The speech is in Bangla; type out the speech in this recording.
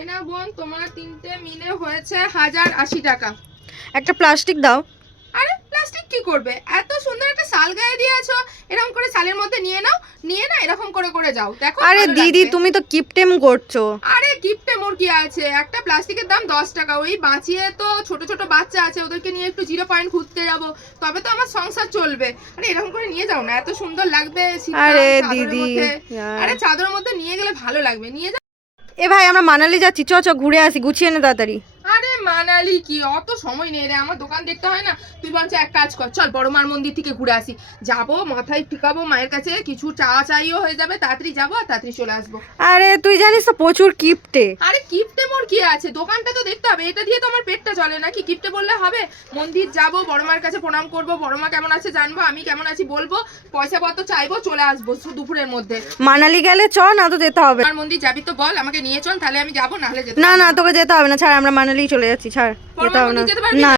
এনা বোন তোমার তিনটে মিলে হয়েছে 1080 টাকা। একটা প্লাস্টিক দাও। আরে প্লাস্টিক কি করবে, এত সুন্দর একটা শাল গায়ে দিয়েছো, এরকম করে শালের মধ্যে নিয়ে নাও, নিয়ে না এরকম করে করে যাও, দেখো। আরে দিদি তুমি তো কিপটেম করছো। আরে গিফটে মোর কি আছে, একটা প্লাস্টিকের দাম 10 টাকা, ওই বাঁচিয়ে তো ছোট ছোট বাচ্চা আছে ওদেরকে নিয়ে একটু 0 পয়েন্ট ঘুরতে যাবো, তবে তো আমার সংসার চলবে। আরে এরকম করে নিয়ে যাও না, এত সুন্দর লাগবে শীতকাল আরে চাদরের দিদি মধ্যে। यार। আরে চাদরের মধ্যে নিয়ে গেলে ভালো লাগবে, নিয়ে যাও। এ ভাই আমরা মানালি যাচ্ছি, চ চ ঘুরে আসি, গুছিয়ে নে তাড়াতাড়ি। আরে মানালি কি, অত সময় নেই রে, আমার দোকান দেখতে হয় না। তুই বলছে এক কাজ কর, চল বড় মার মন্দির থেকে ঘুরে আসি। যাবো, মাথায় টিকাবো মায়ের কাছে, কিছু চাইও হয়ে যাবে, তাড়াতাড়ি যাবো আর তাড়াতাড়ি চলে আসবো। আরে তুই জানিস তো প্রচুর কিপটে। আরে কিপটে মোর কি আছে, দোকানটা তো দেখতে হবে, এটা দিয়ে তো আমার পেটটা চলে নাকি, কিপটে বললে হবে? মন্দির যাবো, বড় মার কাছে প্রণাম করবো, বড় মা কেমন আছে জানবো, আমি কেমন আছি বলবো, পয়সা পত্র চাইবো, চলে আসবো দুপুরের মধ্যে। মানালি গেলে চ, না তো যেতে হবে। আর মন্দির যাবি তো বল, আমাকে নিয়ে চল, তাহলে আমি যাবো, নাহলে যেতে না পারবো না তোকে যেতে হবে না, ছাড়, আমরা মানালি চলে যাচ্ছি, ছাড়, বড় যেতে মার হবে না। মন্দির যেতে পারবি? না